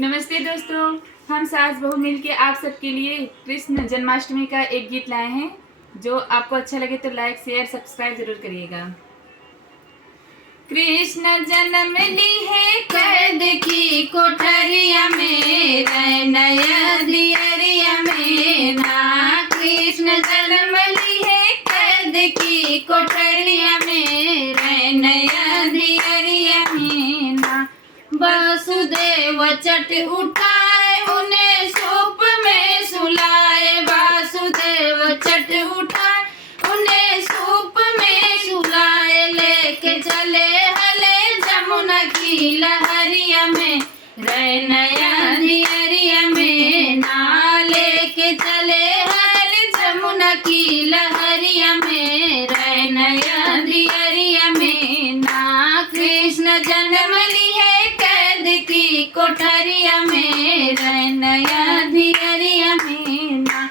नमस्ते दोस्तों, हम सास बहू मिलके आप सबके लिए कृष्ण जन्माष्टमी का एक गीत लाए हैं। जो आपको अच्छा लगे तो लाइक शेयर सब्सक्राइब जरूर करिएगा। कृष्ण जन्म ली है कैद की कोठरिया में, नया दियरिया में ना। कृष्ण जन्म ली है कैद की कोठरिया में, नया दियरिया में ना। वासुदेव चट उठाए उन्हें सूप में सुलाए, वासुदेव चट उठाए उन्हें सूप में सुलाए। लेके चले हले जमुना की लहरिया में, नया दियरिया में ना। लेके चले हले जमुना की लहरिया में, नया दियरिया में ना। कृष्ण जन्म ली है कैद की कोठरिया में, नया दियरिया में ना।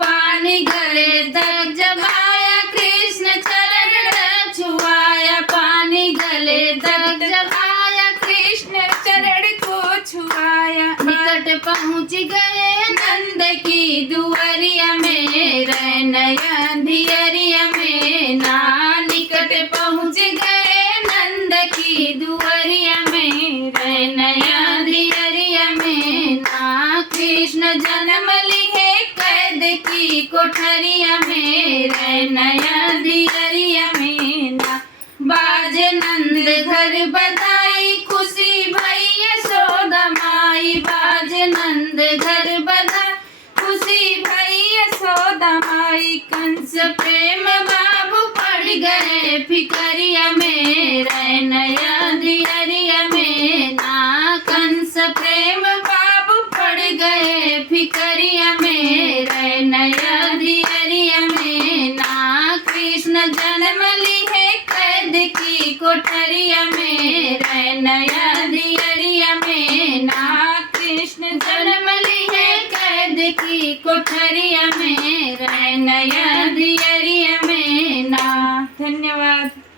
पानी गले तक जबाया कृष्ण चरण छुआया, पानी गले तक जबाया कृष्ण चरण को छुआया। निकट पहुँच गए नंद की दुआरिया में, नया दियरिया में ना। निकट पहुँच गए नंद की दुआरिया में, नया दियरिया में ना। कृष्ण जन्म ली है कैद की कोठरिया में, नया दियरिया में ना। बाजे नंद घर बधाई खुशी भैया यशोदा माई, बाजे नंद घर बधाई खुशी भैया यशोदा माई। कंस प्रेम बाबू पड़ गए फिकरिया में, नया दियरिया में ना। कंस प्रेम बाबू पड़ गए फिकरिया में, नया दियरिया में ना। कृष्ण जन्म ली है कैद की कोठरिया में, नया दियरिया में ना। कृष्ण जन्म ली है कैद की कोठरिया में, नया दियरिया में ना। धन्यवाद।